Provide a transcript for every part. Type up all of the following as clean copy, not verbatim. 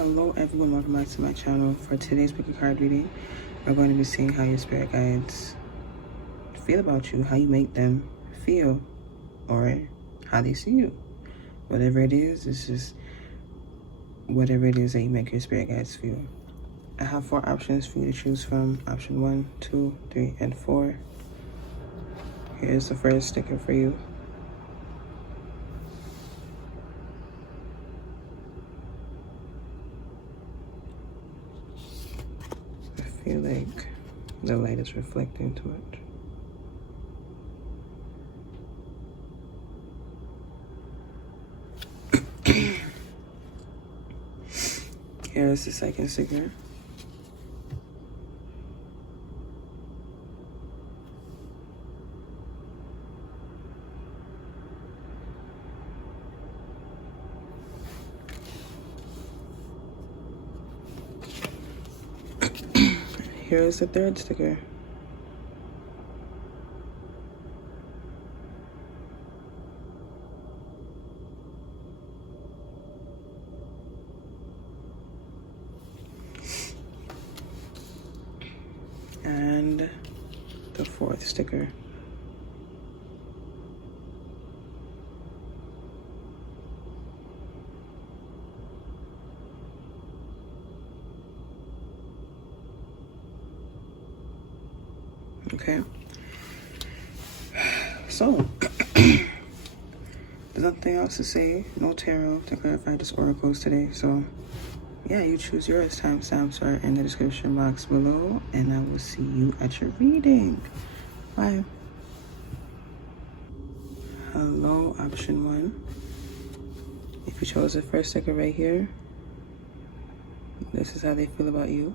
Hello everyone, welcome back to my channel. For today's pick a card reading, we're going to be seeing how your spirit guides feel about you, how you make them feel, or how they see you. Whatever it is, this is whatever it is that you make your spirit guides feel. I have 4 options for you to choose from. Option 1, 2, 3, and 4. Here's the first sticker for you. I feel like the light is reflecting too much. Here's the second sticker. Here's the third sticker. And the 4th sticker. Okay. So, there's nothing else to say. No tarot to clarify this oracles today. So, yeah, you choose yours. Timestamps are in the description box below, and I will see you at your reading. Bye. Hello, option 1. If you chose the first sticker right here, this is how they feel about you.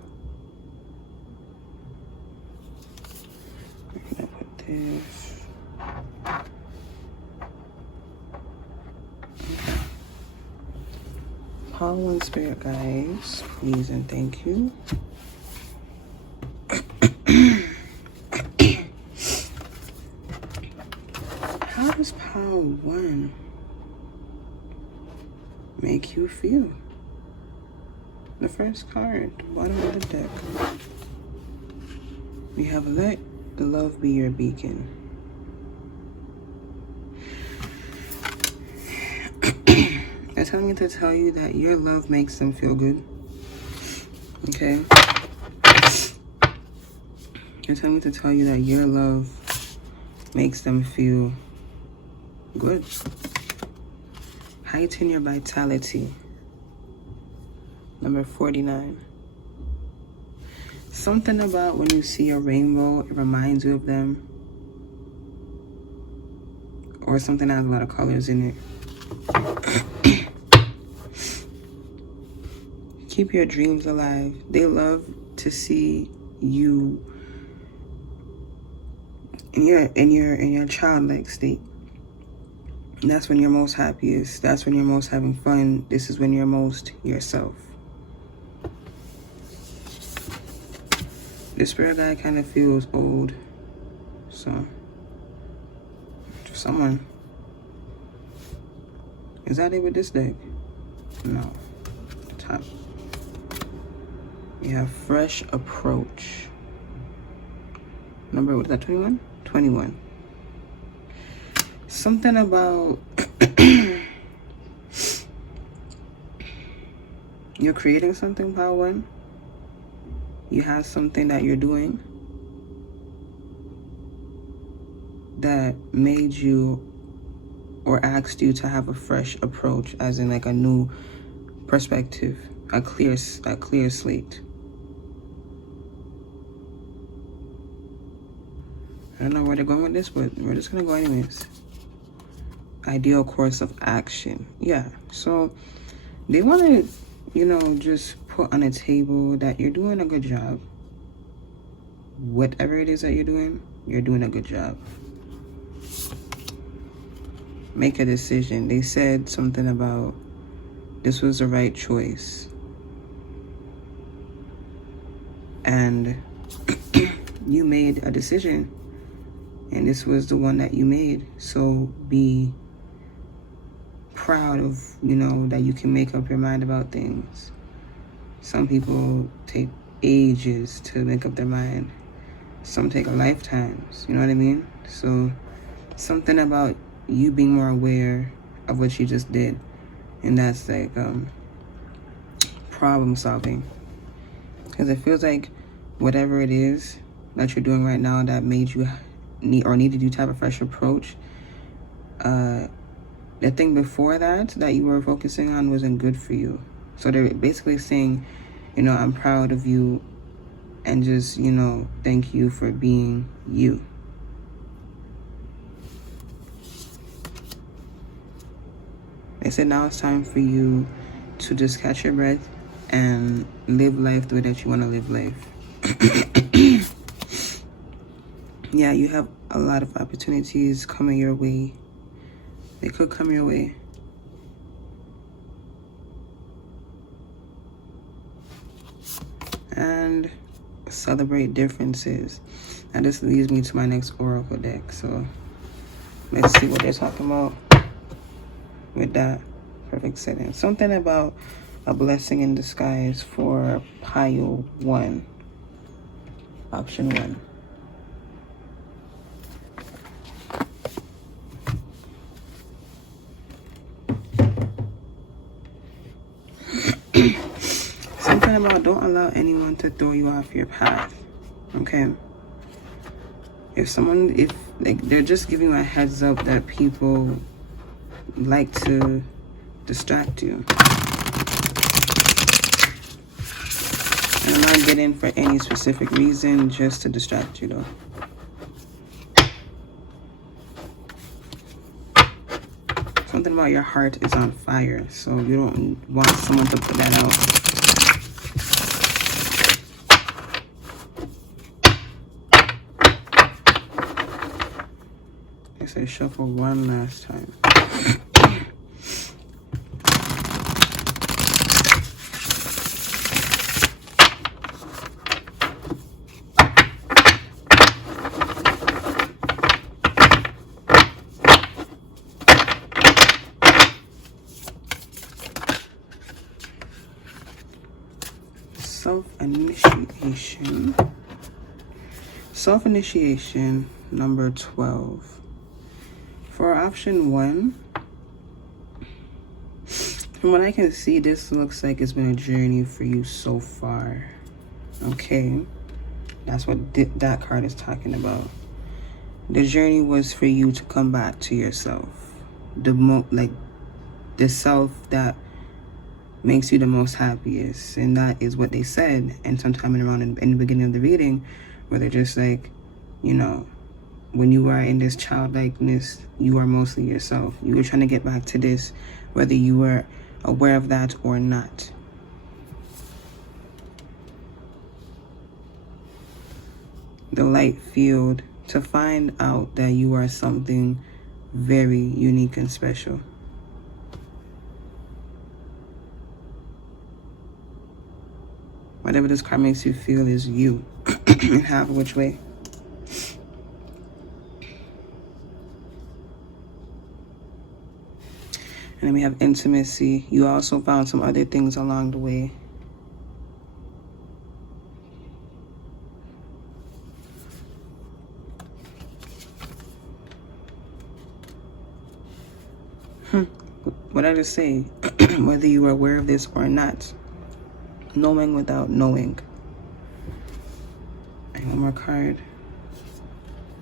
I'm gonna put this. Call 1 spirit guides, please and thank you. How does Power 1 make you feel? The first card, bottom of the deck. We have let the love be your beacon. They're telling me to tell you that your love makes them feel good. Okay? They're telling me to tell you that your love makes them feel good. Heighten your vitality. Number 49. Something about when you see a rainbow, it reminds you of them. Or something that has a lot of colors in it. Keep your dreams alive. They love to see you in your childlike state. That's when you're most happiest. That's when you're most having fun. This is when you're most yourself. This spirit guide kind of feels old. So, for someone. Is that it with this deck? No. Top. We have fresh approach. Number, what is that, 21? 21. Something about you're creating something, Power 1. You have something that you're doing that made you or asked you to have a fresh approach, as in like a new perspective, a clear slate. I don't know where they're going with this, but we're just gonna go anyways. Ideal course of action. Yeah, so they want to, just put on a table that you're doing a good job. Whatever it is that you're doing a good job. Make a decision. They said something about this was the right choice. And you made a decision. And this was the one that you made. So be proud of, that you can make up your mind about things. Some people take ages to make up their mind. Some take lifetimes, you know what I mean? So something about you being more aware of what you just did, and that's like problem solving. Because it feels like whatever it is that you're doing right now that made you needed you to have a fresh approach, the thing before that you were focusing on wasn't good for you. So they're basically saying, I'm proud of you, and just, thank you for being you. They said now it's time for you to just catch your breath and live life the way that you want to live life. Yeah, you have a lot of opportunities coming your way. They could come your way. And celebrate differences. And this leads me to my next oracle deck. So let's see what they're talking about with that. Perfect setting. Something about a blessing in disguise for pile 1. Option 1. Something about don't allow anyone to throw you off your path. Okay? If they're just giving you a heads up that people like to distract you. And I'm not getting for any specific reason, just to distract you though. Something about your heart is on fire, so you don't want someone to put that out. I say shuffle one last time. Self-initiation. Self-initiation, number 12. For option 1, from what I can see, this looks like it's been a journey for you so far. Okay, that's what that card is talking about. The journey was for you to come back to yourself, the self that makes you the most happiest. And that is what they said. And sometime around in the beginning of the reading, where they're just like, when you are in this childlikeness, you are mostly yourself. You were trying to get back to this, whether you were aware of that or not. The light field, to find out that you are something very unique and special. Whatever this card makes you feel is you, in half which way. And then we have intimacy. You also found some other things along the way. What did I just say? Whether you were aware of this or not. Knowing without knowing. And one more card.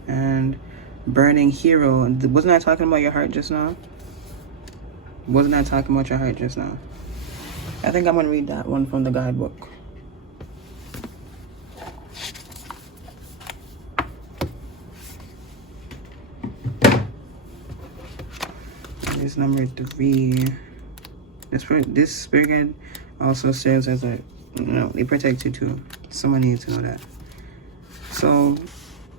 And burning hero. Wasn't I talking about your heart just now? Wasn't I talking about your heart just now? I think I'm going to read that one from the guidebook. It's number 3. This spirit guide also serves as a, they protect you too. Someone needs to know that. So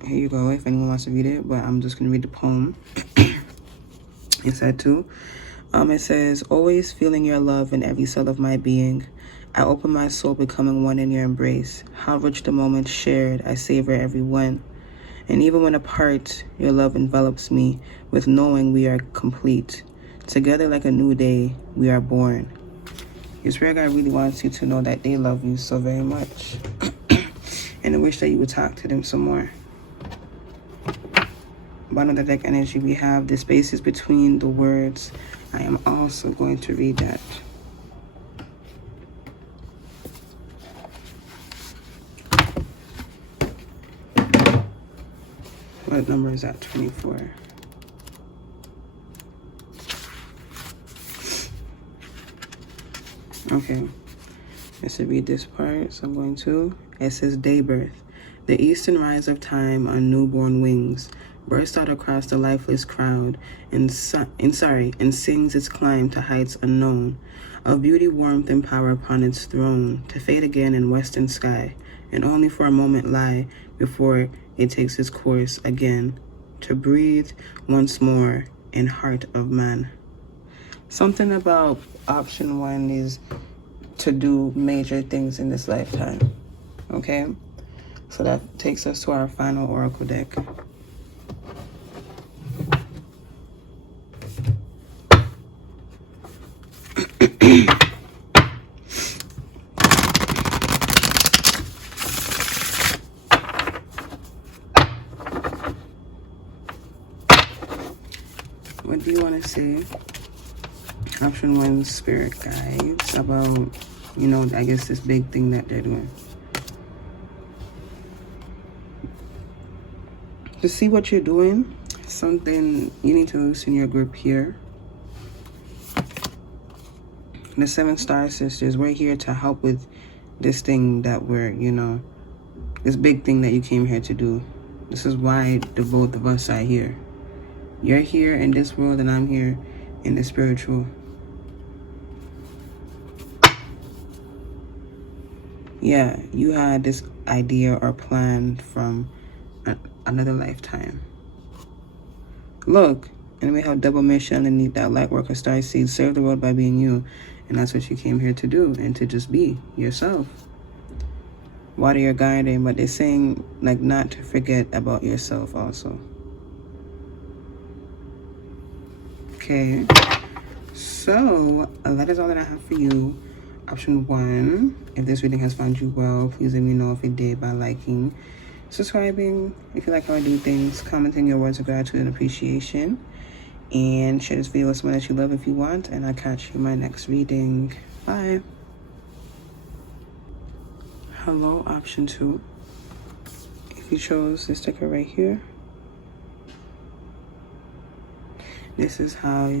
here you go, if anyone wants to read it, but I'm just gonna read the poem. It said too. It says, always feeling your love in every cell of my being. I open my soul, becoming one in your embrace. How rich the moment shared, I savor every one. And even when apart, your love envelops me with knowing we are complete. Together like a new day, we are born. Your spirit guide really wants you to know that they love you so very much. And I wish that you would talk to them some more. Bottom of the deck energy, we have the spaces between the words. I am also going to read that. What number is that? 24. Okay, let's read this part. So I'm going to. It says day birth. The eastern rise of time on newborn wings bursts out across the lifeless crowd and sings its climb to heights unknown. Of beauty, warmth, and power upon its throne, to fade again in western sky, and only for a moment lie before it takes its course again, to breathe once more in heart of man. Something about option 1 is to do major things in this lifetime. Okay? So that takes us to our final oracle deck. What do you want to say? Option 1, spirit guides, about, you know, I guess this big thing that they're doing. To see what you're doing, something, you need to loosen your grip here. The 7 star sisters, we're here to help with this thing that we're, you know, this big thing that you came here to do. This is why the both of us are here. You're here in this world and I'm here in the spiritual. Yeah, you had this idea or plan from another lifetime. Look, and we have double mission underneath that light worker star seed. Serve the world by being you. And that's what you came here to do, and to just be yourself. Water your garden, but they're saying like not to forget about yourself also. Okay, so that is all that I have for you. Option 1, if this reading has found you well, please let me know if it did by liking, subscribing, if you like how I do things, commenting your words of gratitude and appreciation, and share this video with someone that you love if you want, and I'll catch you in my next reading. Bye. Hello, option 2. If you chose this sticker right here, this is how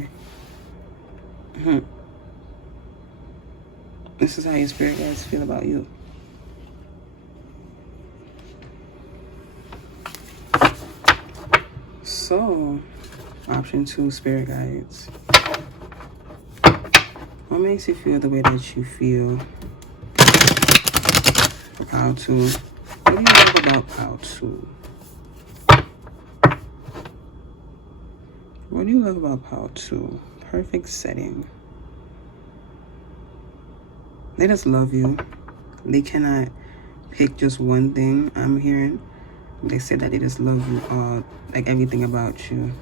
this is how your spirit guides feel about you. So, option 2, spirit guides. What makes you feel the way that you feel? How to? What do you love about how to? What do you love about how to? Perfect setting. They just love you. They cannot pick just one thing. I'm hearing. They said that they just love you all, like everything about you.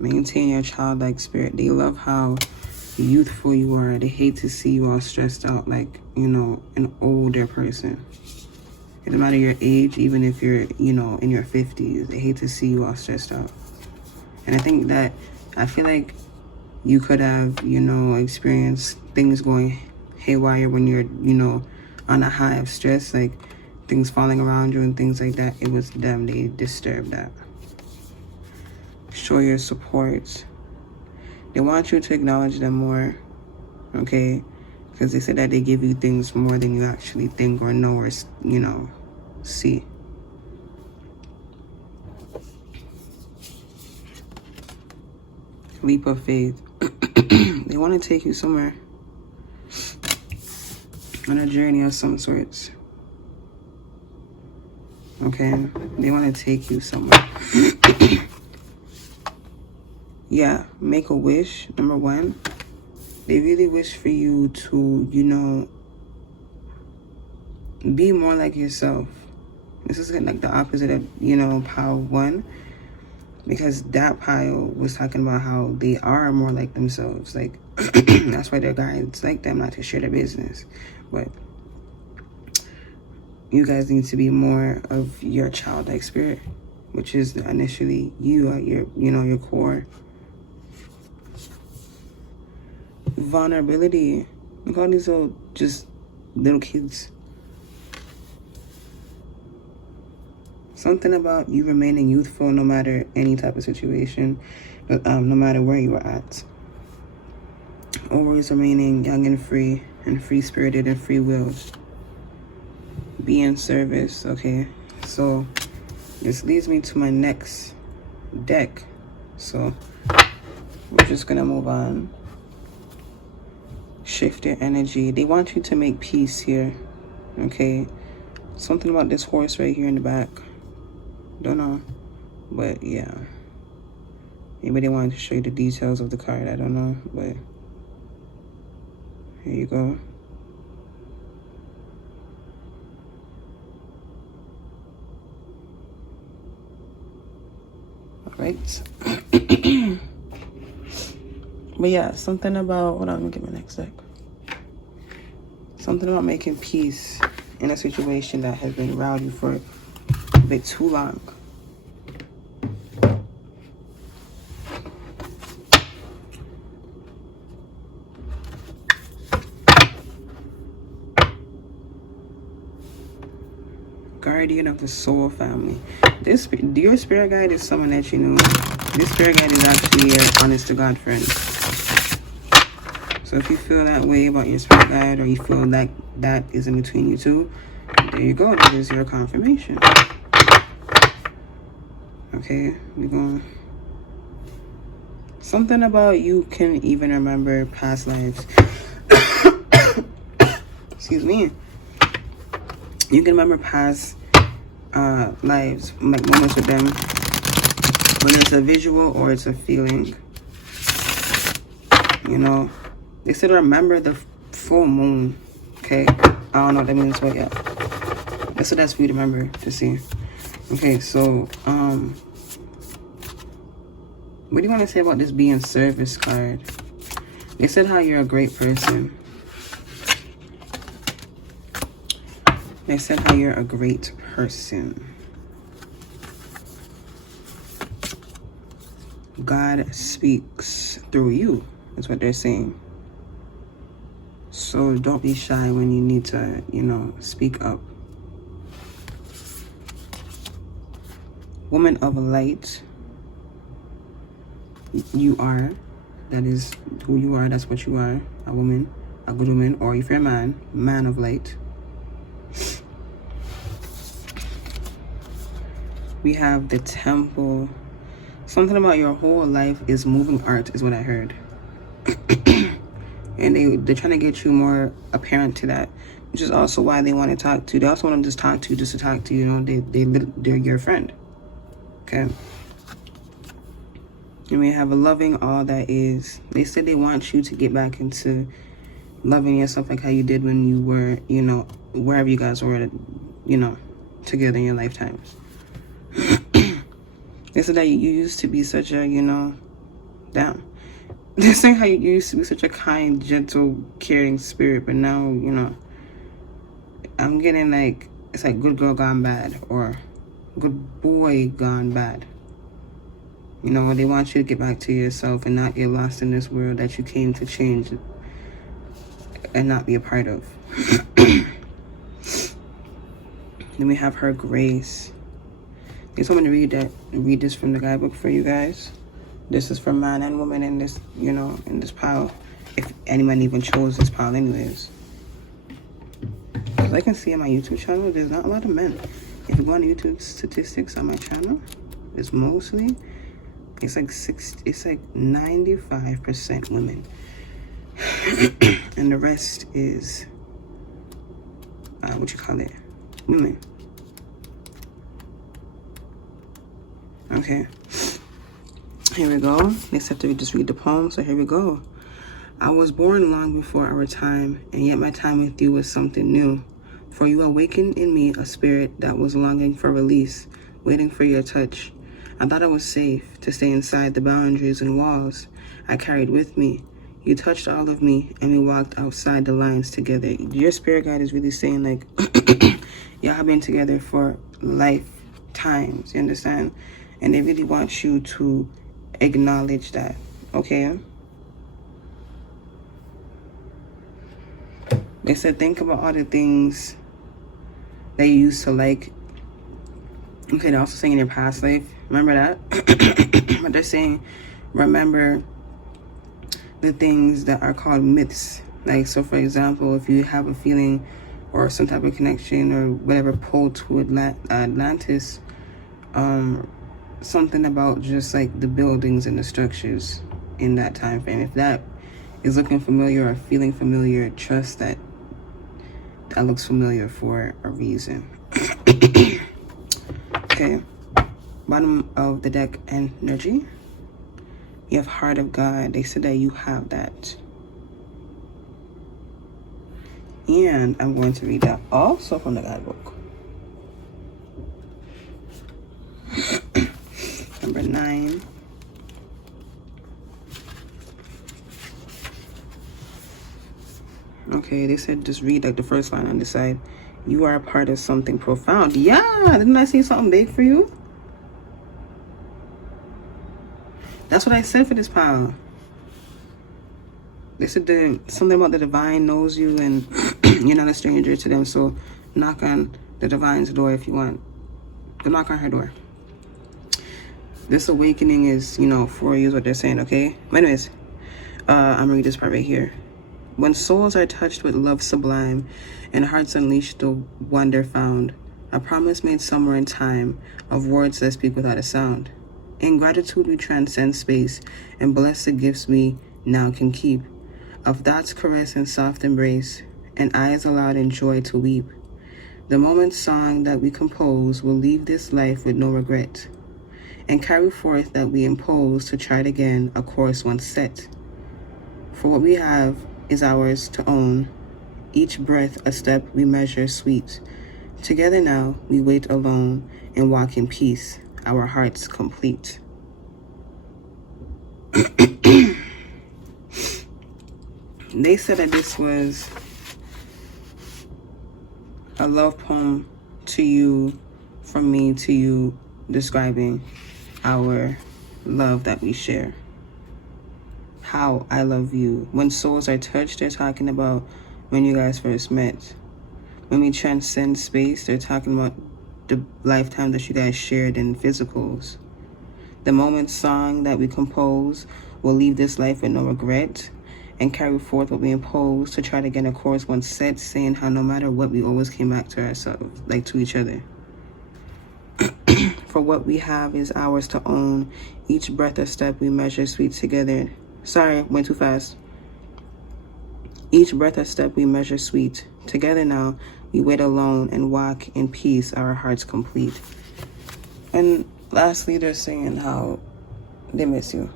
Maintain your childlike spirit. They love how youthful you are. They hate to see you all stressed out like, you know, an older person. It doesn't matter your age, even if you're, you know, in your 50s. They hate to see you all stressed out. And I feel like you could have, you know, experienced things going haywire when you're, you know, on a high of stress, like things falling around you and things like that. It was them. They disturbed that. Show your support. They want you to acknowledge them more, okay? Because they said that they give you things more than you actually think or know or, you know, see. Leap of faith. They want to take you somewhere. On a journey of some sorts. Okay? They want to take you somewhere. Yeah, make a wish, number 1. They really wish for you to, you know, be more like yourself. This is like the opposite of, you know, power 1. Because that pile was talking about how they are more like themselves. Like, that's why their guides like them, not to share their business. But you guys need to be more of your childlike spirit, which is initially you at your, your core. Vulnerability. Look at all these little kids. Something about you remaining youthful no matter any type of situation, no matter where you are at. Always remaining young and free-spirited and free-willed. Be in service, okay? So this leads me to my next deck. So we're just gonna move on. Shift your energy. They want you to make peace here, okay? Something about this horse right here in the back. Don't know, but yeah. Maybe they wanted to show you the details of the card. I don't know, but here you go. All right. But yeah, something about, hold on, let me get my next deck. Something about making peace in a situation that has been rowdy for a bit too long. Guardian of the soul family. Your spirit guide is someone that you know. This spirit guide is actually your honest to God friend. So if you feel that way about your spirit guide, or you feel like that is in between you two, there you go. That is your confirmation. Okay, we're going. Something about you can even remember past lives. Excuse me. You can remember past lives, like moments with them, whether it's a visual or it's a feeling. You know, they said remember the full moon. Okay, I don't know what that means, but yeah, that's what that's for you to remember to see. Okay, so what do you want to say about this being service card? They said how you're a great person. They said how you're a great person. God speaks through you, is what they're saying. So don't be shy when you need to, speak up. Woman of light. You are. That is who you are. That's what you are. A woman, a good woman, or if you're a man, man of light. We have the temple. Something about your whole life is moving art, is what I heard. And they're trying to get you more apparent to that, which is also why they want to talk to you. They also want to just talk to you, they're your friend. Okay. And we have a loving all that is. They said they want you to get back into loving yourself like how you did when you were, wherever you guys were, together in your lifetimes. They said that you used to be such a, damn. They're saying how you used to be such a kind, gentle, caring spirit, but now, I'm getting like, it's like good girl gone bad, or good boy gone bad. They want you to get back to yourself and not get lost in this world that you came to change and not be a part of. Then we have her grace. They told me to read this from the guidebook for you guys. This is for man and woman in this, in this pile. If anyone even chose this pile anyways. As I can see on my YouTube channel, there's not a lot of men. If you go on YouTube statistics on my channel, it's mostly, it's like 95% women. And the rest is, women. Okay. Here we go. Next have to just read the poem. So here we go. I was born long before our time, and yet my time with you was something new. For you awakened in me a spirit that was longing for release, waiting for your touch. I thought it was safe to stay inside the boundaries and walls I carried with me. You touched all of me, and we walked outside the lines together. Your spirit guide is really saying, like, y'all have been together for lifetimes, you understand? And they really want you to acknowledge that, okay? They said, think about all the things that you used to like. Okay, they're also saying in your past life. Remember that? But they're saying, remember the things that are called myths. Like, so for example, if you have a feeling or some type of connection or whatever pulled to Atlantis, something about just like the buildings and the structures in that time frame. If that is looking familiar or feeling familiar, trust that that looks familiar for a reason. Okay, bottom of the deck energy. You have Heart of God. They said that you have that. And I'm going to read that also from the guidebook. Number 9. Okay, they said just read like the first line on the side. You are a part of something profound. Yeah, didn't I see something big for you? That's what I said for this pile. They said something about the divine knows you and you're not a stranger to them. So knock on the divine's door if you want. Go knock on her door. This awakening is, for you is what they're saying, okay? But anyways, I'm gonna read this part right here. When souls are touched with love sublime and hearts unleashed the wonder found, a promise made somewhere in time of words that speak without a sound. In gratitude we transcend space and bless the gifts we now can keep, of thoughts caress and soft embrace, and eyes allowed in joy to weep. The moment song that we compose will leave this life with no regret, and carry forth that we impose to chart again a course once set. For what we have is ours to own, each breath a step we measure sweet. Together now we wait alone and walk in peace, our hearts complete. They said that this was a love poem to you, from me to you, describing our love that we share. How I love you. When souls are touched, they're talking about when you guys first met. When we transcend space, they're talking about the lifetime that you guys shared in physicals. The moment song that we compose will leave this life with no regret, and carry forth what we impose to try to get a course once set, saying how no matter what, we always came back to ourselves, like to each other. For what we have is ours to own, each breath a step we measure sweet together. Sorry, went too fast. Each breath a step we measure sweet. Together now, we wait alone and walk in peace, our hearts complete. And lastly, they're saying how they miss you.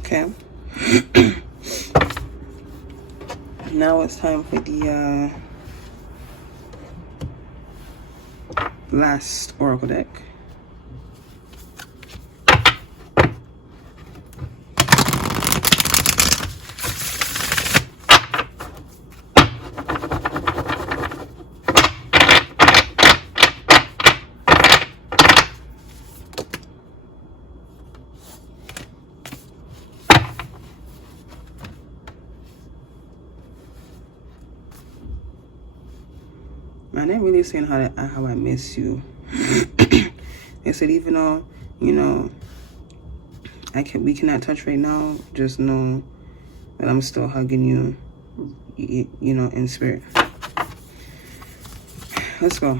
Okay? Now it's time for the last oracle deck. Man, they're really saying how I miss you. They said even though, we cannot touch right now, just know that I'm still hugging you, in spirit. Let's go.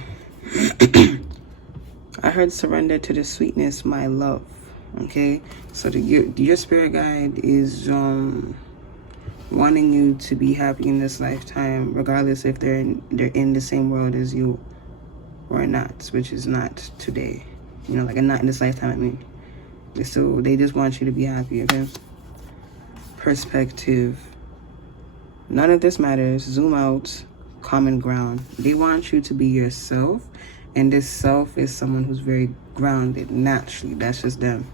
I heard surrender to the sweetness, my love. Okay, so your spirit guide is wanting you to be happy in this lifetime, regardless if they're in the same world as you or not, which is not today. Like not in this lifetime. I mean, they just want you to be happy. Okay. Perspective. None of this matters. Zoom out. Common ground. They want you to be yourself, and this self is someone who's very grounded naturally. That's just them.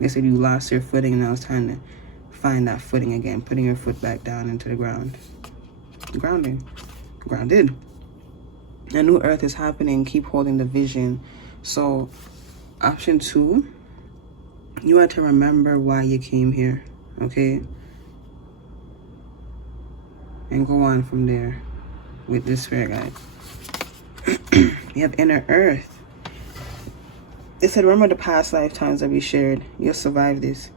They said you lost your footing, and now it's time to find that footing again, putting your foot back down into the ground. Grounded. A new earth is happening. Keep holding the vision. So option 2, you have to remember why you came here, okay? And go on from there with this spirit guide. You have inner earth. It said, remember the past lifetimes that we shared. You'll survive this.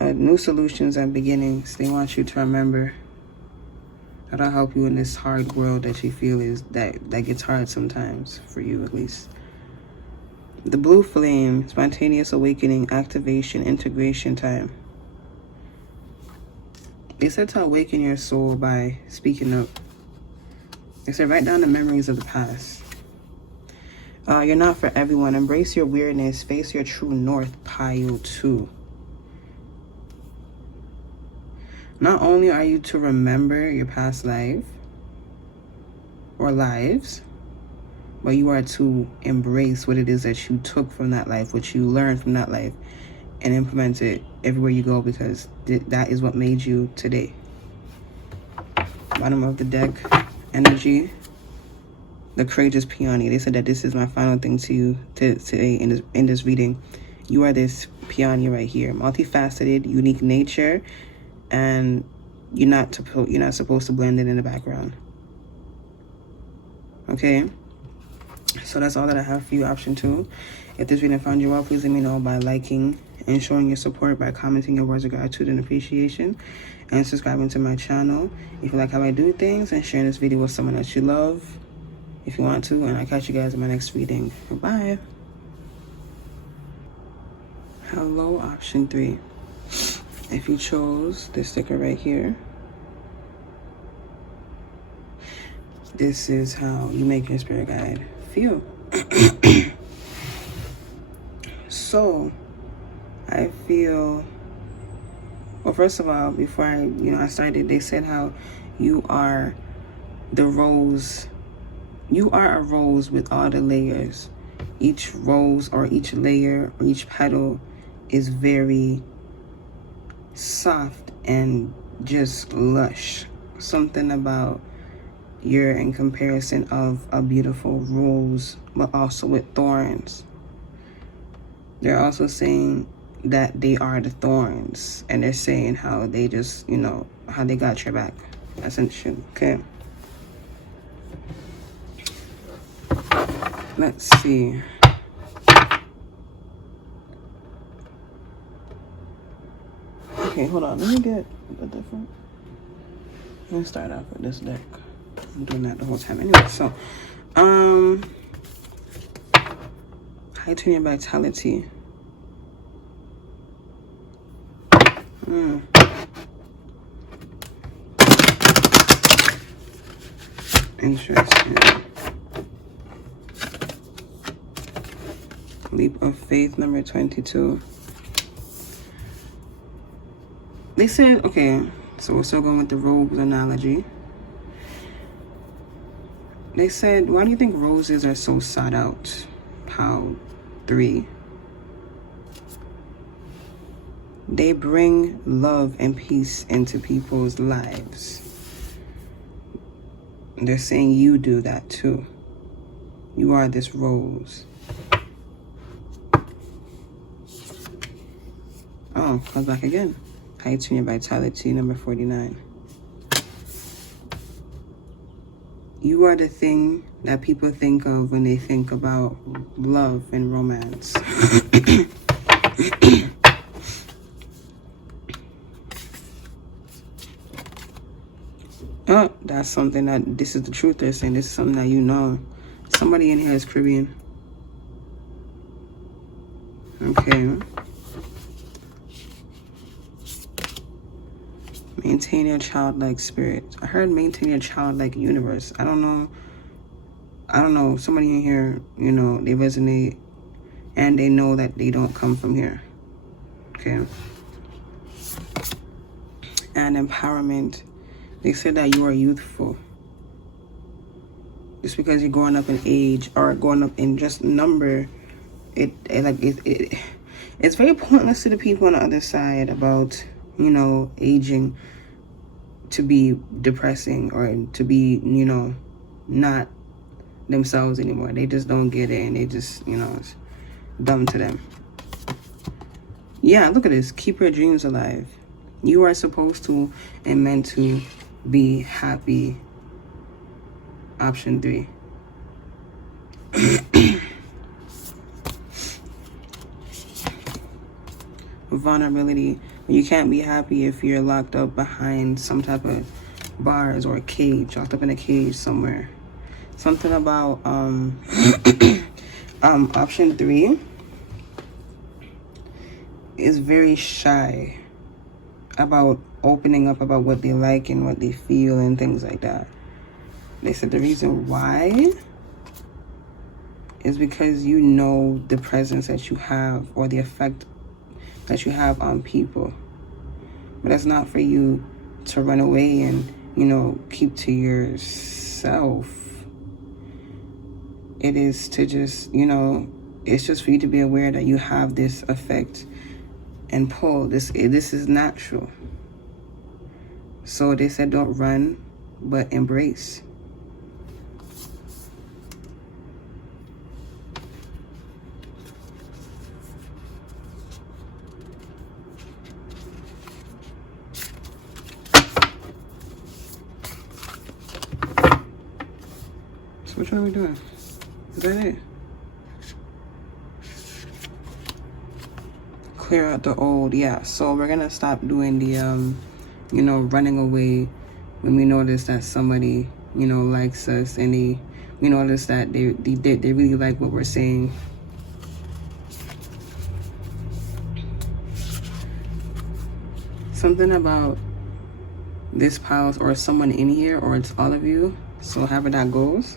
New solutions and beginnings. They want you to remember. That'll help you in this hard world that you feel is that gets hard sometimes, for you at least. The blue flame, spontaneous awakening, activation, integration time. They said to awaken your soul by speaking up. They said write down the memories of the past. You're not for everyone. Embrace your weirdness. Face your true north, pile 2. Not only are you to remember your past life or lives, but you are to embrace what it is that you took from that life, what you learned from that life, and implement it everywhere you go, because that is what made you today. Bottom of the deck, energy. The courageous peony. They said that this is my final thing to you today in this reading. You are this peony right here, multifaceted, unique nature, and you're not supposed to blend it in the background. Okay, so that's all that I have for you. Option 2. If this reading found you well, please let me know by liking and showing your support, by commenting your words of gratitude and appreciation, and subscribing to my channel if you like how I do things, and sharing this video with someone that you love if you want to. And I'll catch you guys in my next reading. Bye. Hello, option 3. If you chose this sticker right here, this is how you make your spirit guide feel. So I feel, well, first of all, before I started, they said how you are the rose. You are a rose with all the layers. Each rose or each layer or each petal is very soft and just lush. Something about you're in comparison of a beautiful rose, but also with thorns. They're also saying that they are the thorns, and they're saying how they just, how they got your back. That's interesting. Okay. Let's see. Okay, hold on. Let me get a different. I'm gonna start off with this deck. I'm doing that the whole time anyway. So, heighten your vitality. Interesting. Leap of faith, number 22. They said, okay, so we're still going with the rose analogy. They said, why do you think roses are so sought out? How 3. They bring love and peace into people's lives. They're saying you do that too. You are this rose. Oh, comes back again. Heighten your vitality, number 49. You are the thing that people think of when they think about love and romance. Oh, that's something that, this is the truth they're saying. This is something that you know. Somebody in here is Caribbean. Okay. Maintain your childlike spirit. I heard maintain your childlike universe. I don't know. Somebody in here, they resonate and they know that they don't come from here. Okay. And empowerment. They said that you are youthful. Just because you're going up in age or going up in just number, it's very pointless to the people on the other side about, you know, aging to be depressing or to be, you know, not themselves anymore. They just don't get it, and they just, you know, it's dumb to them. Yeah, look at this. Keep your dreams alive. You are supposed to and meant to be happy. Option 3. Vulnerability. You can't be happy if you're locked up behind some type of bars or a cage, locked up in a cage somewhere. Something about option 3 is very shy about opening up about what they like and what they feel and things like that. They said the reason why is because you know the presence that you have or the effect that you have on people. But that's not for you to run away and, you know, keep to yourself. It is to just, you know, it's just for you to be aware that you have this effect and pull. This is natural. So they said don't run, but embrace. So which one are we doing? Is that it? Clear out the old. Yeah, so we're gonna stop doing the you know, running away when we notice that somebody, you know, likes us, and we notice that they really like what we're saying. Something about this pile or someone in here, or it's all of you, so however that goes.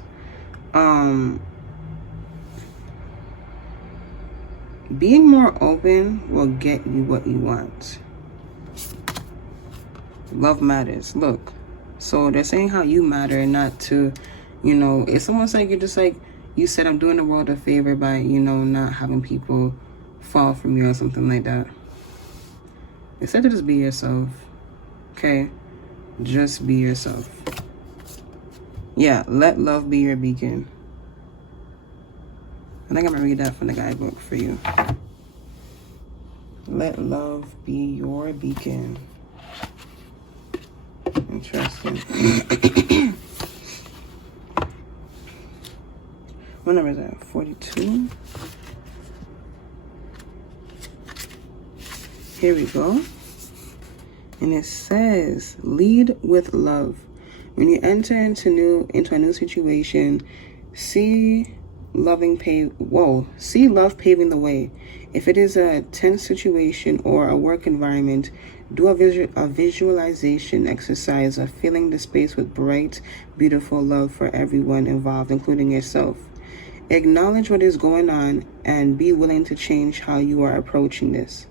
Being more open will get you what you want. Love matters. Look, so they're saying how you matter, and not to, you know, it's almost like you're just like, you said, I'm doing the world a favor by, you know, not having people fall from you or something like that. They said to just be yourself. Okay? Just be yourself. Yeah, let love be your beacon. I think I'm gonna read that from the guidebook for you. Let love be your beacon. Interesting. What number is that? 42? Here we go. And it says, lead with love. When you enter into a new situation, see love paving the way. If it is a tense situation or a work environment, do a visualization exercise of filling the space with bright, beautiful love for everyone involved, including yourself. Acknowledge what is going on and be willing to change how you are approaching this.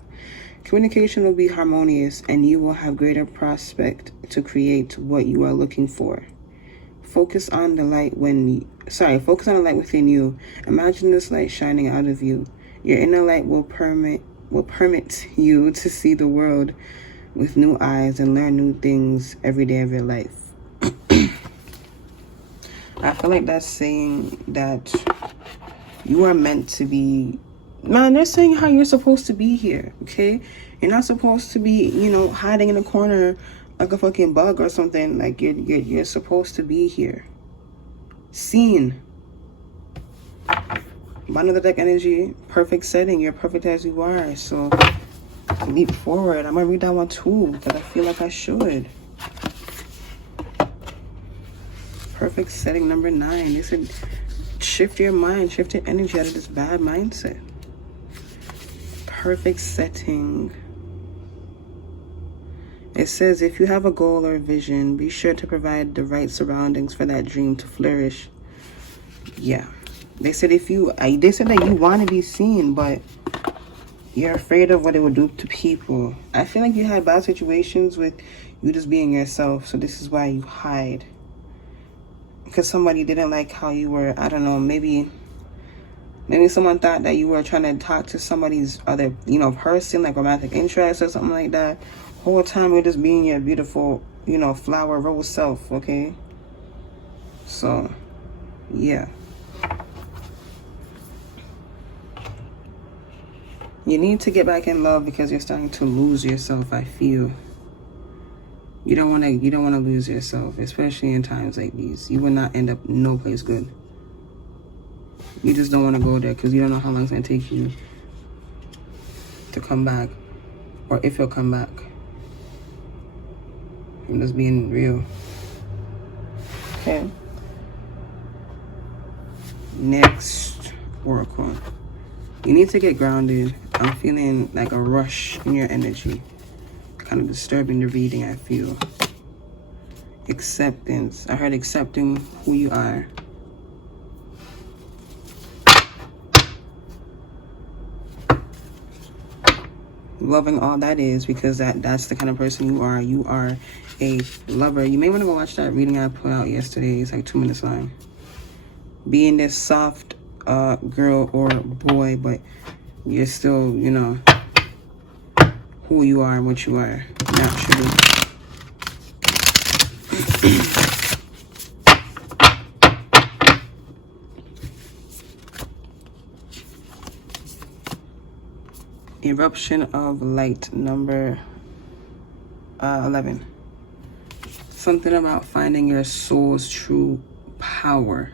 Communication will be harmonious, and you will have greater prospect to create what you are looking for. Focus on the light within you. Imagine this light shining out of you. Your inner light will permit you to see the world with new eyes and learn new things every day of your life. I feel like that's saying that you are meant to be. Man, they're saying how you're supposed to be here, okay? You're not supposed to be, you know, hiding in a corner like a fucking bug or something. Like, you're supposed to be here. Seen. Bottom of the deck energy, perfect setting. You're perfect as you are. So, leap forward. I'm going to read that one too, because I feel like I should. Perfect setting number 9. They said, shift your mind, shift your energy out of this bad mindset. Perfect setting. It says, if you have a goal or a vision, be sure to provide the right surroundings for that dream to flourish. Yeah. They said that you want to be seen, but you're afraid of what it would do to people. I feel like you had bad situations with you just being yourself, so this is why you hide. Because somebody didn't like how you were, I don't know, maybe Maybe someone thought that you were trying to talk to somebody's other, person, like romantic interest or something like that. Whole time you're just being your beautiful, flower rose self, okay? So, yeah. You need to get back in love because you're starting to lose yourself, I feel. You don't want to lose yourself, especially in times like these. You will not end up no place good. You just don't want to go there because you don't know how long it's going to take you to come back, or if you'll come back. I'm just being real. Okay. Next oracle. You need to get grounded. I'm feeling like a rush in your energy. Kind of disturbing the reading, I feel. Acceptance. I heard accepting who you are. Loving all that is, because that's the kind of person you are. You are a lover. You may want to go watch that reading I put out yesterday. It's like 2 minutes long. Being this soft girl or boy, but you're still, who you are and what you are naturally. Eruption of light, number 11. Something about finding your soul's true power.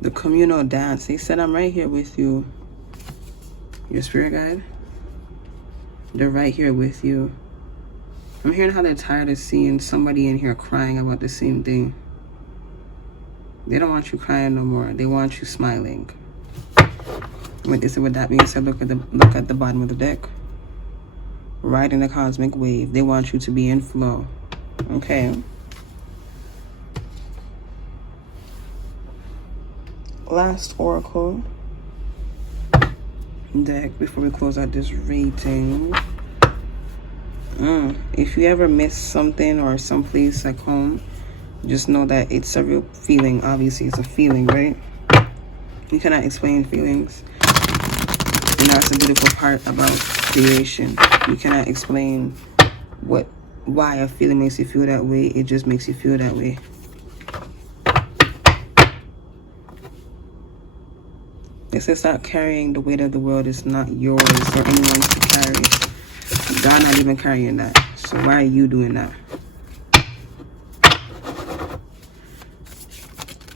The communal dance. They said, I'm right here with you. Your spirit guide. They're right here with you. I'm hearing how they're tired of seeing somebody in here crying about the same thing. They don't want you crying no more. They want you smiling. With that being said, look at the bottom of the deck. Riding the cosmic wave. They want you to be in flow. Okay. Last oracle deck before we close out this reading. If you ever miss something or someplace like home, just know that it's a real feeling. Obviously, it's a feeling, right? You cannot explain feelings. That's a beautiful part about creation. You cannot explain why a feeling makes you feel that way. It just makes you feel that way. It says stop carrying the weight of the world. It's not yours or anyone's to carry. God not even carrying that. So why are you doing that?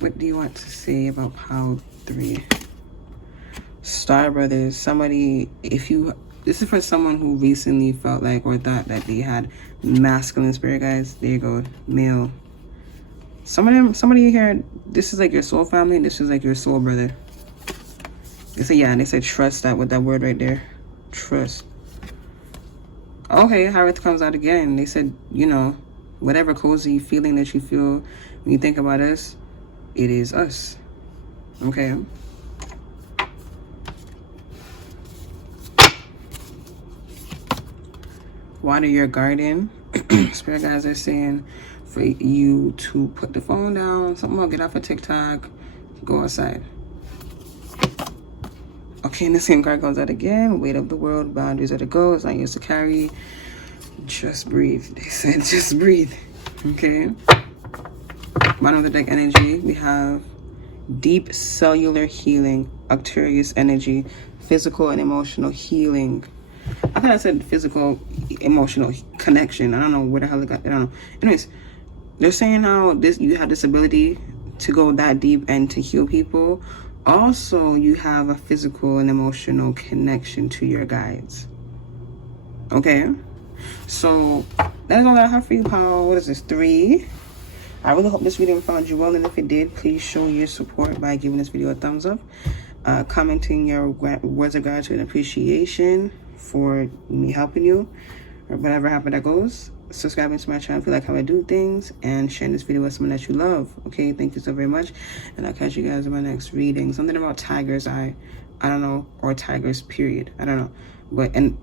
What do you want to say about Power 3? Star Brothers. Somebody, this is for someone who recently felt like or thought that they had masculine spirit guides. There you go. Male. Somebody here, this is like your soul family, and this is like your soul brother. They say, yeah, and they said trust that with that word right there. Trust. Okay, how it comes out again. They said, whatever cozy feeling that you feel when you think about us, it is us. Okay. Water your garden. Spirit guides are saying for you to put the phone down, something about get off of TikTok, go outside. Okay, and the same card comes out again. Weight of the world, boundaries are the goal. It's not yours to carry. Just breathe. They said just breathe. Okay. Bottom of the deck energy, we have deep cellular healing, Arcturus energy, physical and emotional healing. I thought I said physical, emotional connection. I don't know where the hell it got. I don't know. Anyways, they're saying how you have this ability to go that deep and to heal people. Also, you have a physical and emotional connection to your guides. Okay? So, that is all I have for you, Paul. What is this, 3? I really hope this video found you well, and if it did, please show your support by giving this video a thumbs up, commenting your words of gratitude and appreciation for me helping you, or whatever happened that goes. Subscribing to my channel if you like how I do things, and sharing this video with someone that you love. Okay, thank you so very much, and I'll catch you guys in my next reading. Something about tigers, I don't know, or tigers period, I don't know, but and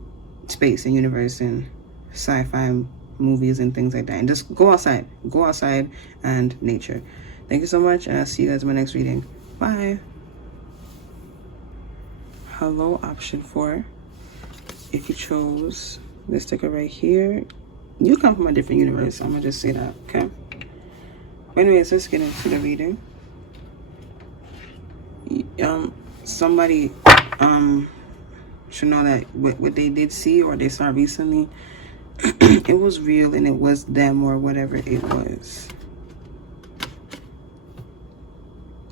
space and universe and sci-fi movies and things like that. And just go outside. Go outside and nature. Thank you so much, and I'll see you guys in my next reading. Bye. Hello, option 4. If you chose this sticker right here, you come from a different universe. I'm gonna just say that, okay? But anyways, let's get into the reading. Somebody should know that what they did see or they saw recently, it was real and it was them or whatever it was.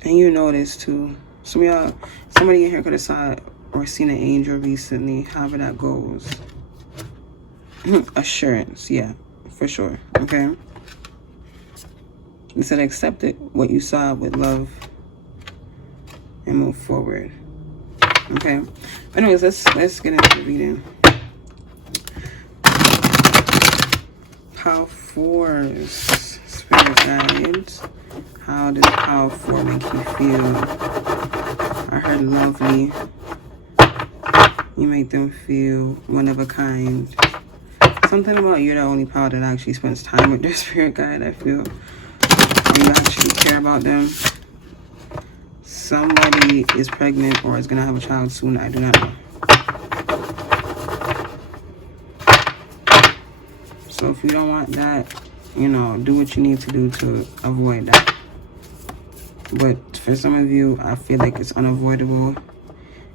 And you know this too. Somebody in here could have saw or seen an angel recently, however that goes. Assurance, yeah, for sure, okay? You said accept it, what you saw with love, and move forward, okay? Anyways, let's get into the reading. Pile 4's spirit guides. How does Pile 4 make you feel? I heard lovely. You make them feel one of a kind. Something about you're the only power that actually spends time with their spirit guide, I feel. Or you actually care about them. Somebody is pregnant or is going to have a child soon. I do not know. So if you don't want that, you know, do what you need to do to avoid that. But for some of you, I feel like it's unavoidable.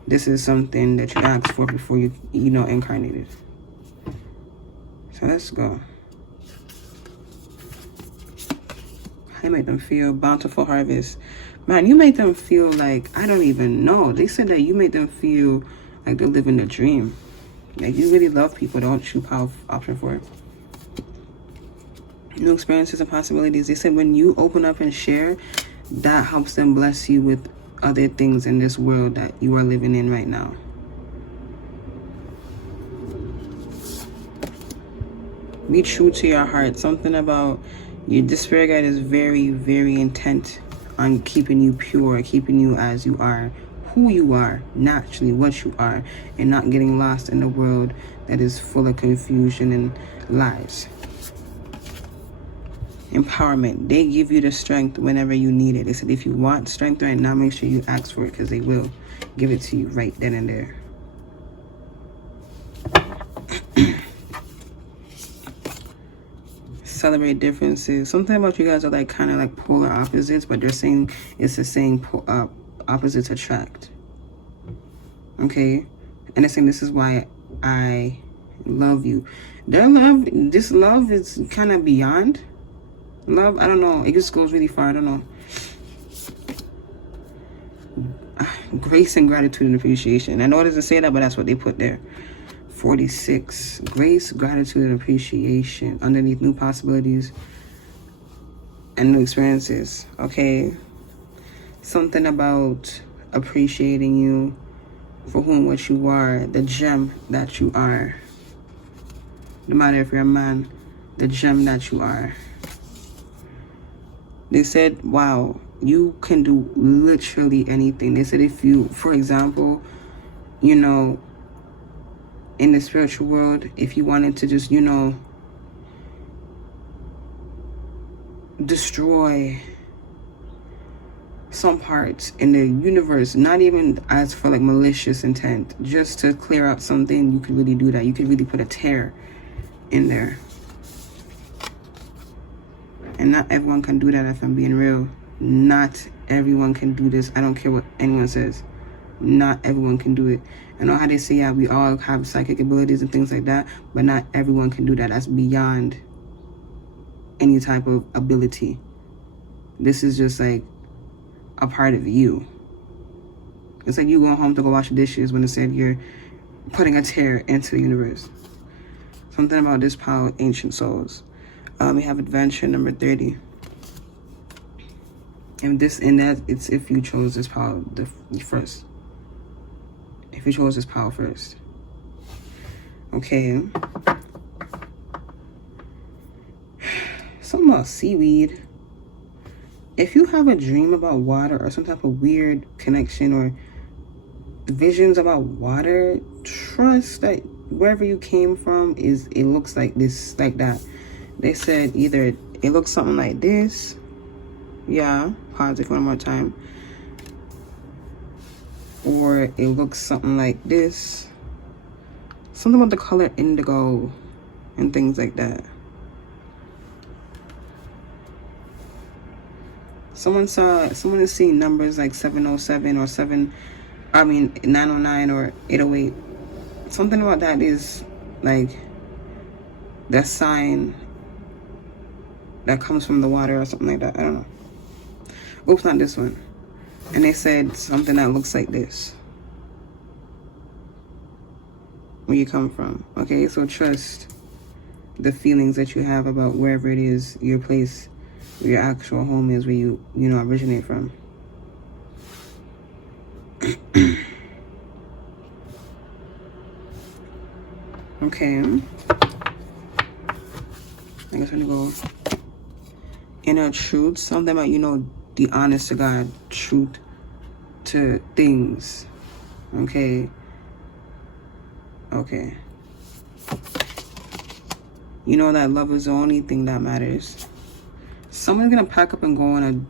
This is something that you asked for before you incarnated. So let's go. How you make them feel? Bountiful harvest. Man, you make them feel like, I don't even know. They said that you make them feel like they're living a dream. Like you really love people, don't you? Power option 4. New experiences and possibilities. They said when you open up and share, that helps them bless you with other things in this world that you are living in right now. Be true to your heart. Something about you. This spirit guide is very, very intent on keeping you pure, keeping you as you are, who you are, naturally what you are, and not getting lost in the world that is full of confusion and lies. Empowerment. They give you the strength whenever you need it. They said if you want strength right now, make sure you ask for it, because they will give it to you right then and there. Celebrate differences. Something about you guys are like kind of like polar opposites, but they're saying it's the same opposites attract. Okay? And they're saying this is why I love you. Their love, this love is kind of beyond love. I don't know. It just goes really far. I don't know. Grace and gratitude and appreciation. I know it doesn't say that, but that's what they put there. 46. Grace, gratitude, and appreciation underneath new possibilities and new experiences. Okay. Something about appreciating you for who and what you are. The gem that you are. No matter if you're a man, the gem that you are. They said, wow, you can do literally anything. They said if you, for example, you know, in the spiritual world, if you wanted to just, you know, destroy some parts in the universe, not even as for like malicious intent, just to clear out something, you could really do that. You could really put a tear in there. And not everyone can do that, if I'm being real. Not everyone can do this. I don't care what anyone says. Not everyone can do it. I know how they say, yeah, we all have psychic abilities and things like that, but not everyone can do that. That's beyond any type of ability. This is just like a part of you. It's like you going home to go wash the dishes when it said you're putting a tear into the universe. Something about this power, ancient souls. We have adventure number 30. And that it's if you chose this power first. If you chose this power first. Okay. Something about seaweed. If you have a dream about water or some type of weird connection or visions about water, trust that wherever you came from, it looks like this, like that. They said either it looks something like this. Yeah, pause it one more time. Or it looks something like this. Something about the color indigo and things like that. Someone is seeing numbers like 707 or 909 or 808. Something about that is like that sign that comes from the water or something like that. I don't know. Oops, not this one. And they said something that looks like this. Where you come from. Okay, so trust the feelings that you have about wherever it is, your place, where your actual home is, where you originate from. Okay. I guess we're gonna go inner truth. Something about, the honest to God truth to things. Okay. Okay. You know that love is the only thing that matters. Someone's gonna pack up and go on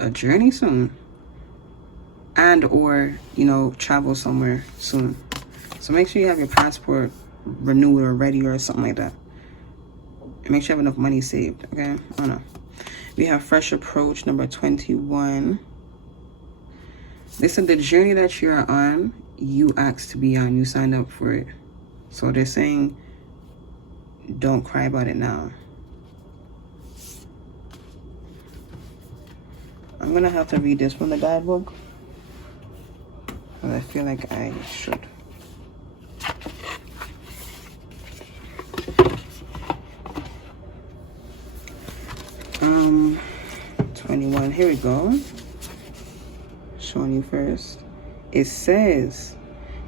a journey soon. And or, travel somewhere soon. So make sure you have your passport renewed or ready or something like that. And make sure you have enough money saved, okay? I don't know. We have fresh approach, number 21. They said the journey that you're on, you asked to be on. You signed up for it. So they're saying, don't cry about it now. I'm going to have to read this from the guidebook. Because I feel like I should. Um, 21. Here we go. Showing you first. It says,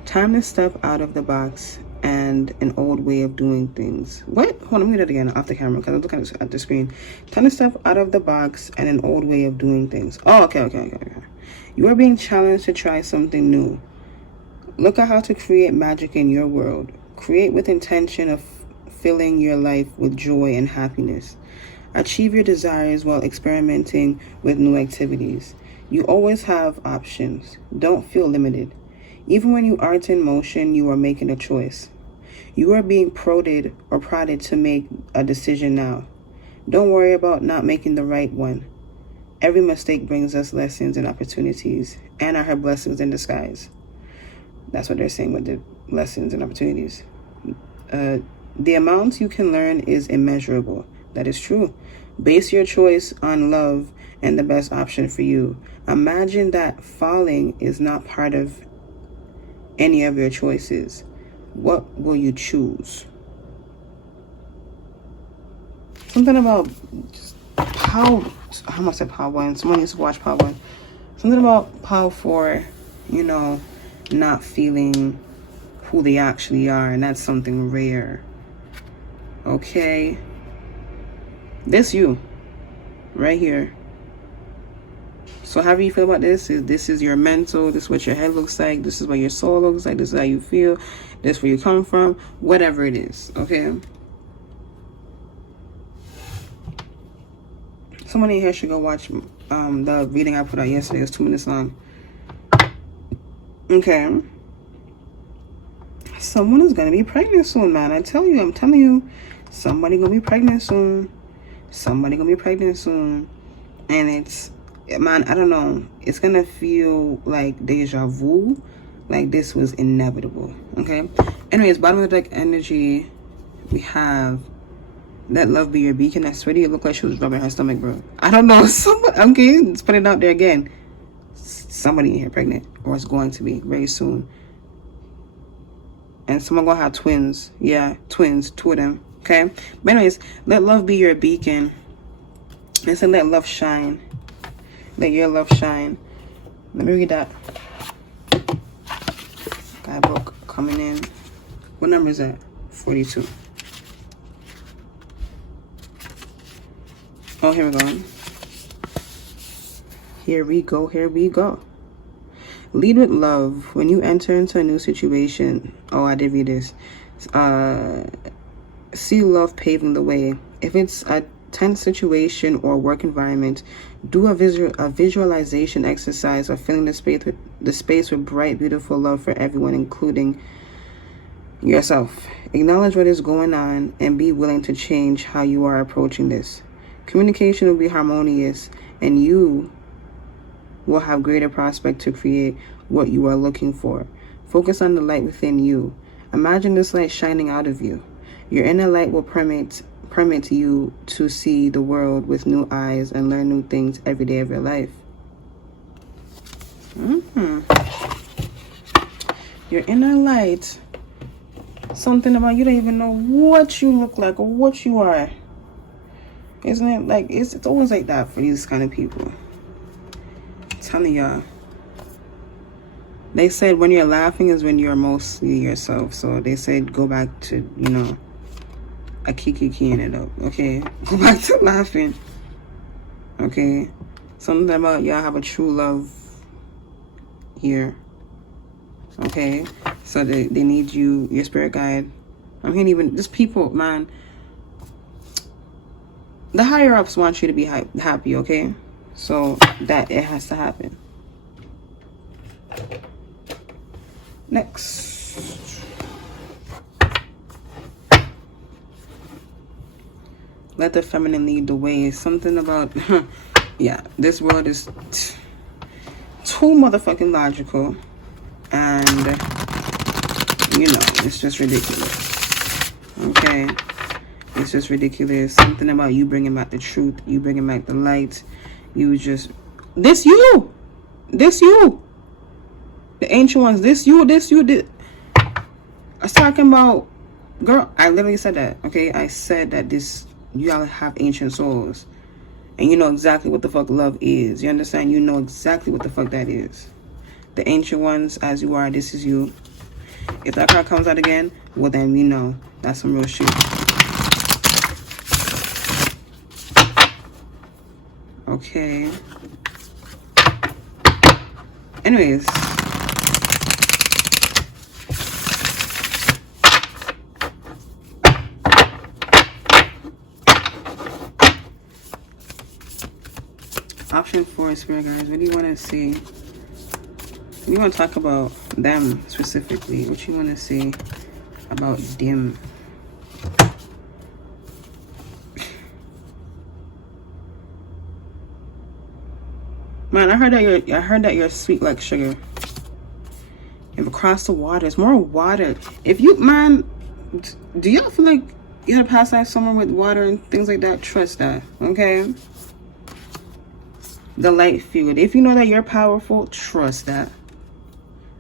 time to step out of the box and an old way of doing things. What? Hold on, let me read it again off the camera because I'm looking at the screen. Time to step out of the box and an old way of doing things. Oh, okay. You are being challenged to try something new. Look at how to create magic in your world. Create with intention of filling your life with joy and happiness. Achieve your desires while experimenting with new activities. You always have options. Don't feel limited. Even when you aren't in motion, you are making a choice. You are being prodded to make a decision now. Don't worry about not making the right one. Every mistake brings us lessons and opportunities, and are her blessings in disguise. That's what they're saying with the lessons and opportunities. The amount you can learn is immeasurable. That is true. Base your choice on love and the best option for you. Imagine that falling is not part of any of your choices. What will you choose? Something about Power. How much said Power 1? Someone needs to watch Power 1. Something about Power 4, not feeling who they actually are, and that's something rare. Okay. This you. Right here. So however you feel about this is your mental, this is what your head looks like, this is what your soul looks like, this is how you feel, this is where you come from, whatever it is, okay? Somebody here should go watch the reading I put out yesterday. It was 2 minutes long. Okay. Someone is going to be pregnant soon, man. I'm telling you. Somebody going to be pregnant soon. And it's, man, I don't know. It's going to feel like deja vu. Like this was inevitable. Okay. Anyways, bottom of the deck energy, we have let love be your beacon. I swear to you, it looked like she was rubbing her stomach, bro. I don't know. Somebody, okay, let's put it out there again. Somebody in here pregnant, or is going to be very soon. And someone gonna have twins. Yeah, twins, 2 of them. Okay. But anyways, let love be your beacon. And so let love shine. Let your love shine. Let me read that. Guidebook coming in. What number is that? 42. Oh, here we go. Lead with love. When you enter into a new situation, oh, I did read this. See love paving the way. If it's a tense situation or work environment, do a visualization exercise of filling the space with bright, beautiful love for everyone, including yourself. Acknowledge what is going on and be willing to change how you are approaching this. Communication will be harmonious, and you will have greater prospect to create what you are looking for. Focus on the light within you. Imagine this light shining out of you. Your inner light will permit you to see the world with new eyes and learn new things every day of your life. Your inner light. Something about you don't even know what you look like or what you are. Isn't it? Like, it's always like that for these kind of people. I'm telling y'all. They said when you're laughing is when you're mostly yourself. So they said go back to, a keying it up. Okay? Go back to laughing. Okay? Something about y'all have a true love here. Okay? So they need you, your spirit guide. I mean, even just people, man. The higher ups want you to be happy, okay? So that it has to happen. Next. Let the feminine lead the way. Something about, yeah, this world is too motherfucking logical. And, it's just ridiculous. Okay? It's just ridiculous. Something about you bringing back the truth. You bringing back the light. You just... This you! The ancient ones. This you. I was talking about... Girl, I literally said that. Okay? I said that you all have ancient souls. And you know exactly what the fuck love is. You understand? You know exactly what the fuck that is. The ancient ones, as you are, this is you. If that card comes out again, well then we know that's some real shit. Okay. Anyways. Option 4, spirit guys. What do you want to see? What do you want to talk about them specifically? What you want to see about them? Man, I heard that you're sweet like sugar. If across the waters, more water. If you, man, do y'all feel like you had a past life somewhere with water and things like that? Trust that, okay? The light field. If you know that you're powerful, trust that.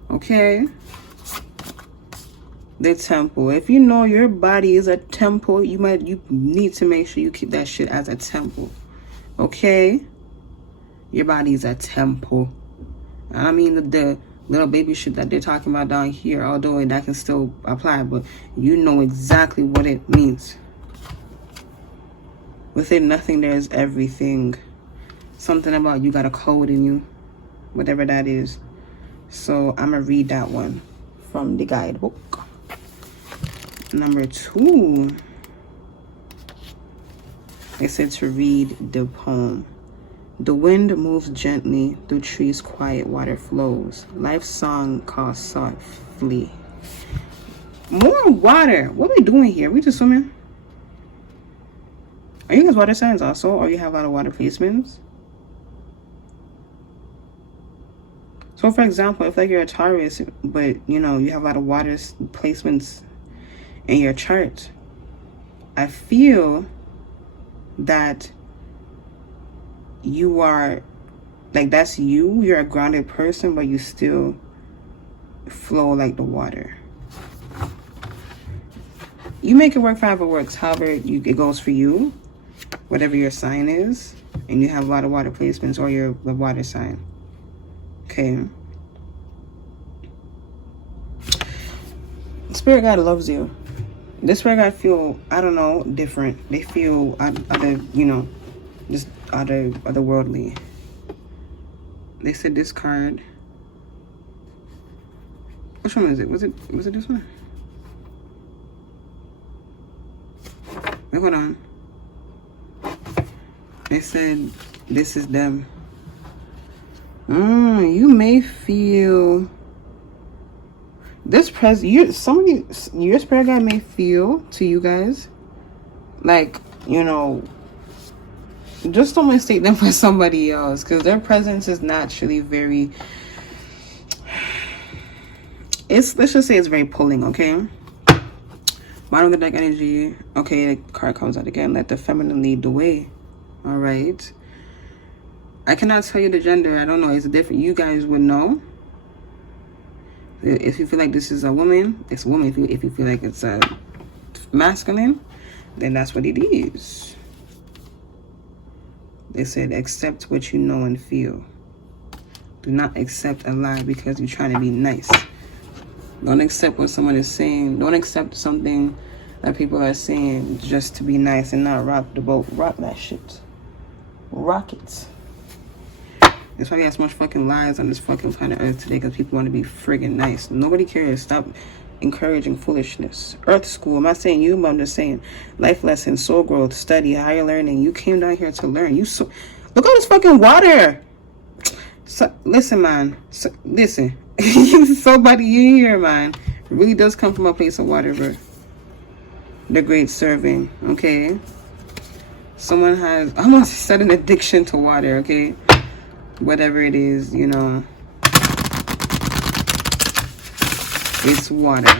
Okay? The temple. If you know your body is a temple, you need to make sure you keep that shit as a temple. Okay? Your body is a temple. I mean the little baby shit that they're talking about down here, although that can still apply, but you know exactly what it means. Within nothing, there is everything. Something about you got a code in you, whatever that is. So I'm gonna read that one from the guidebook. Number 2, they said to read the poem. The wind moves gently through trees, quiet water flows. Life's song calls softly. More water. What are we doing here? We just swimming? Are you guys water signs also, or you have a lot of water placements? So for example, if like you're a Taurus, but you have a lot of water placements in your chart, I feel that you are, like, that's you. You're a grounded person, but you still flow like the water. You make it work for however it works. However it goes for you, whatever your sign is, and you have a lot of water placements, or you're the water sign. Okay. Spirit guide loves you. This spirit guide feel, I don't know, different. They feel other, just otherworldly. They said this card. Which one is it? Was it this one? Wait, hold on. They said this is them. You may feel this your spirit guide may feel to you guys like, you know, just don't mistake them for somebody else, because their presence is naturally very, let's just say it's very pulling, okay? Bottom of the deck energy, okay, the card comes out again. Let the feminine lead the way. All right. I cannot tell you the gender. I don't know. It's different. You guys would know. If you feel like this is a woman, it's a woman. If you feel like it's a masculine, then that's what it is. They said, accept what you know and feel. Do not accept a lie because you're trying to be nice. Don't accept what someone is saying. Don't accept something that people are saying just to be nice and not rock the boat. Rock that shit. Rock it. That's why we have so much fucking lies on this fucking planet Earth today, because people want to be friggin' nice. Nobody cares. Stop encouraging foolishness. Earth school. I'm not saying you, but I'm just saying life lessons, soul growth, study, higher learning. You came down here to learn. Look at this fucking water. So, listen, man. Listen. Somebody in here, man. It really does come from a place of water, bro. The great serving, okay? Someone has almost said an addiction to water, okay? Whatever it is, you know. It's water.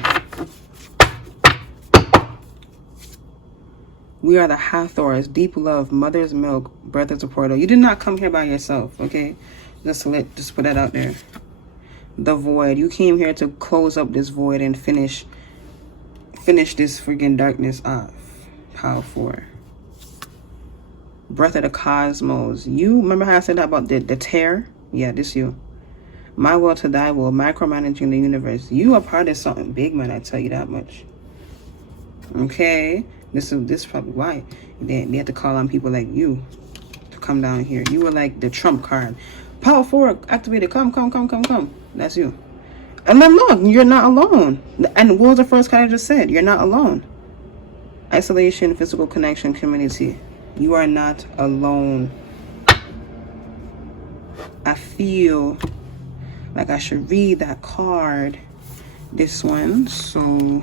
We are the Hathors, deep love, mother's milk, breath is a portal. You did not come here by yourself, okay? Just put that out there. The void. You came here to close up this void and finish this friggin' darkness off. Power 4. Breath of the cosmos. You remember how I said that about the tear? Yeah, this you. My will to thy will, micromanaging the universe. You are part of something big, man. I tell you that much. Okay, this is probably why they had to call on people like you to come down here. You were like the trump card. Power 4 activated. Come. That's you. And then look, you're not alone. And what was the first card I just said? You're not alone. Isolation, physical connection, community. You are not alone. I feel like I should read that card. This one. So,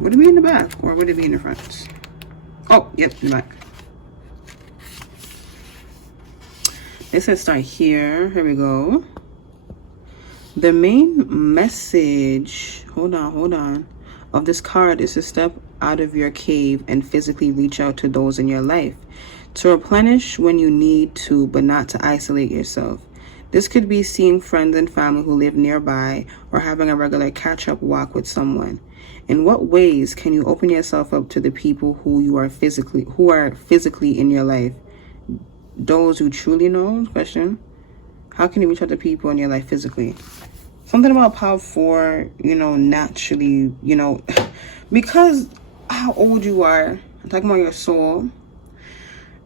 would it be in the back or would it be in the front? Oh, yep, in the back. It says start here. Here we go. The main message, hold on, of this card is to step out of your cave and physically reach out to those in your life. To replenish when you need to, but not to isolate yourself. This could be seeing friends and family who live nearby or having a regular catch-up walk with someone. In what ways can you open yourself up to the people who are physically in your life? Those who truly know? Question. How can you reach out to people in your life physically? Something about power 4, you know, naturally, you know, because how old you are, I'm talking about your soul,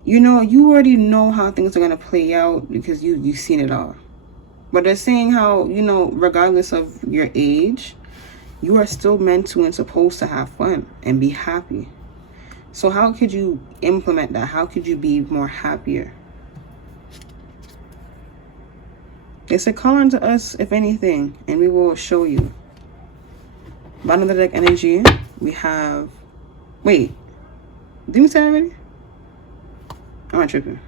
you know, you already know how things are going to play out because you've seen it all. But they're saying how, you know, regardless of your age, you are still meant to and supposed to have fun and be happy. So how could you implement that? How could you be more happier? They said, call on to us, if anything, and we will show you. Bottom of the deck energy, we have... Wait. Did we say that already? I'm not tripping.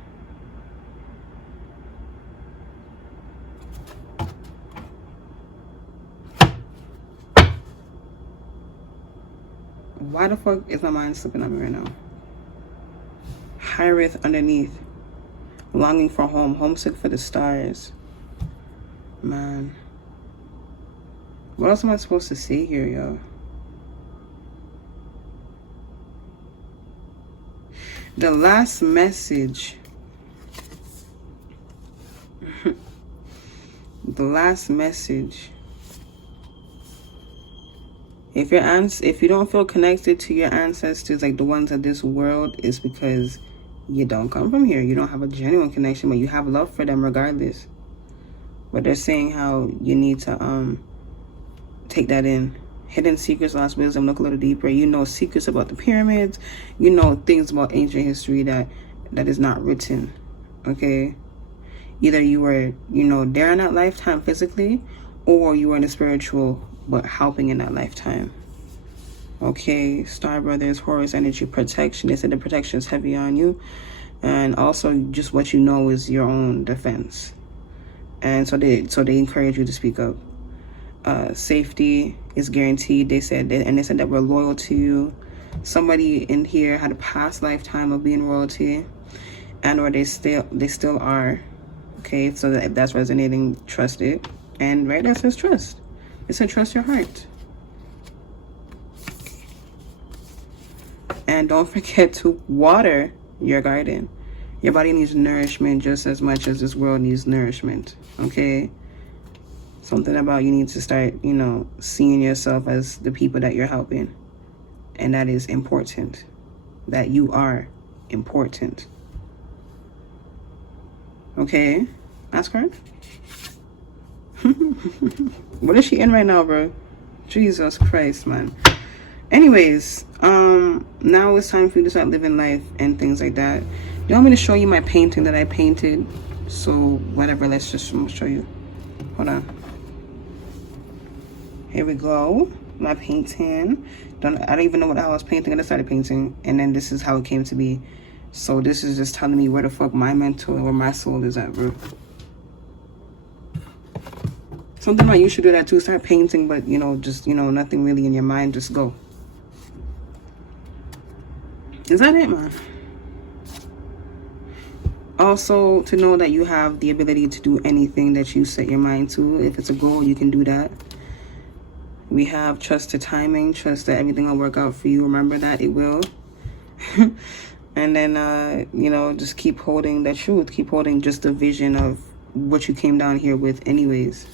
Why the fuck is my mind slipping on me right now? Hyrith underneath. Longing for home. Homesick for the stars. Man. What else am I supposed to say here, yo? The last message. The last message. If you don't feel connected to your ancestors, like the ones of this world, it's because you don't come from here. You don't have a genuine connection, but you have love for them regardless. But they're saying how you need to take that in hidden secrets, lost wisdom. Look a little deeper. You know secrets about the pyramids. You know things about ancient history that is not written. Okay, either you were, you know, there in that lifetime physically, or you were in the spiritual but helping in that lifetime. Okay, Star Brothers, Horus energy, protection. They said the protection is heavy on you, and also just what you know is your own defense. And so they encourage you to speak up. Safety is guaranteed. They said that we're loyal to you. Somebody in here had a past lifetime of being royalty, and or they still are. Okay, so if that's resonating, trust it. And right, that says trust. It said trust your heart. And don't forget to water your garden. Your body needs nourishment just as much as this world needs nourishment. Okay? Something about you need to start, you know, seeing yourself as the people that you're helping. And that is important. That you are important. Okay? Ask her. What is she in right now, bro? Jesus Christ, man. Anyways, now it's time for you to start living life and things like that. You want me to show you my painting that I painted? So whatever, let's just show you. Hold on. Here we go. My painting. I don't even know what I was painting. I just started painting, and then this is how it came to be. So this is just telling me where the fuck my mental or my soul is at, bro. Something about you should do that too. Start painting, but you know, just, you know, nothing really in your mind. Just go. Is that it, man? Also, to know that you have the ability to do anything that you set your mind to. If it's a goal, you can do that. We have trust to timing, trust that everything will work out for you. Remember that it will. And then, you know, just keep holding that truth. Keep holding just the vision of what you came down here with anyways.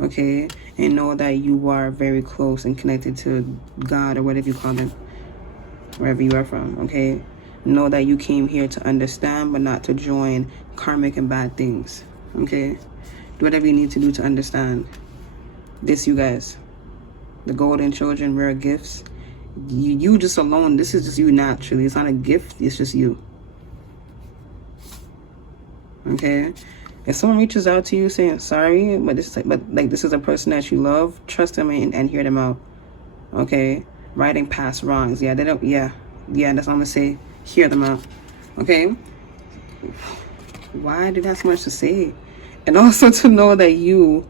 Okay? And know that you are very close and connected to God or whatever you call them. Wherever you are from, okay? Know that you came here to understand, but not to join karmic and bad things, okay? Do whatever you need to do to understand. This, you guys, the golden children, rare gifts. You just alone, this is just you naturally. It's not a gift, it's just you. Okay? If someone reaches out to you saying sorry, but this is a person that you love, trust them and hear them out. Okay? Righting past wrongs. Yeah, that's what I'm gonna say. Hear them out. Okay? Why did I have so much to say? And also to know that you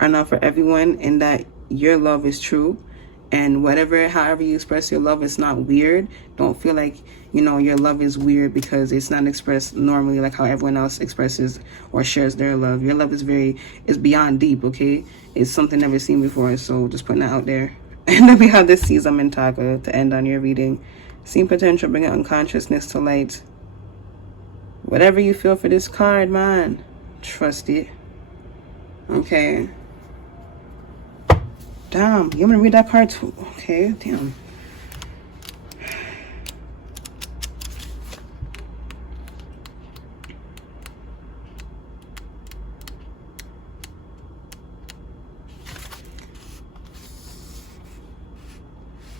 are not for everyone, and that your love is true, and however you express your love, it's not weird. Don't feel like, you know, your love is weird because it's not expressed normally like how everyone else expresses or shares their love. Your love is beyond deep, okay? It's something never seen before, so just putting that out there. And then we have this Caesar Mintaka to end on your reading. Seeing potential, bringing unconsciousness to light. Whatever you feel for this card, man, trust it. Okay. Damn, you want me to read that card too? Okay, damn.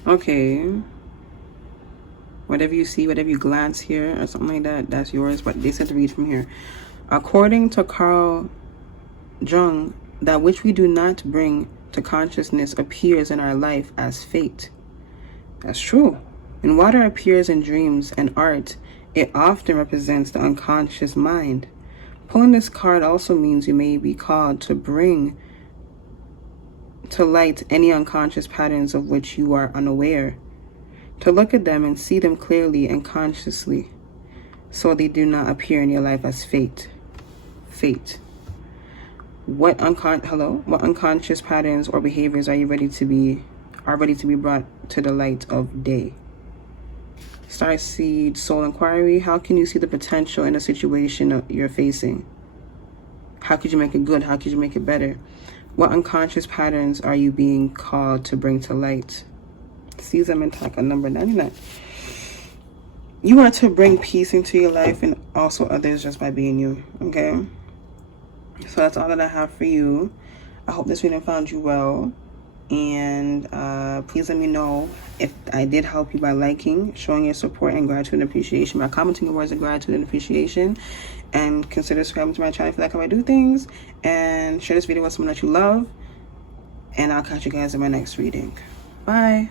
Okay. Whatever you see, whatever you glance here or something like that, that's yours. But they said to read from here. According to Carl Jung, that which we do not bring to consciousness appears in our life as fate. That's true. When water appears in dreams and art, it often represents the unconscious mind. Pulling this card also means you may be called to bring to light any unconscious patterns of which you are unaware, to look at them and see them clearly and consciously, so they do not appear in your life as fate. Fate. What unconscious patterns or behaviors are ready to be brought to the light of day? Starseed Soul Inquiry. How can you see the potential in a situation you're facing? How could you make it good? How could you make it better? What unconscious patterns are you being called to bring to light? Caesar Mintaka, number 99. You are to bring peace into your life and also others just by being you, okay? So that's all that I have for you. I hope this reading found you well. And please let me know if I did help you by liking, showing your support and gratitude and appreciation, by commenting your words of gratitude and appreciation, and consider subscribing to my channel if you like how I do things, and share this video with someone that you love. And I'll catch you guys in my next reading. Bye.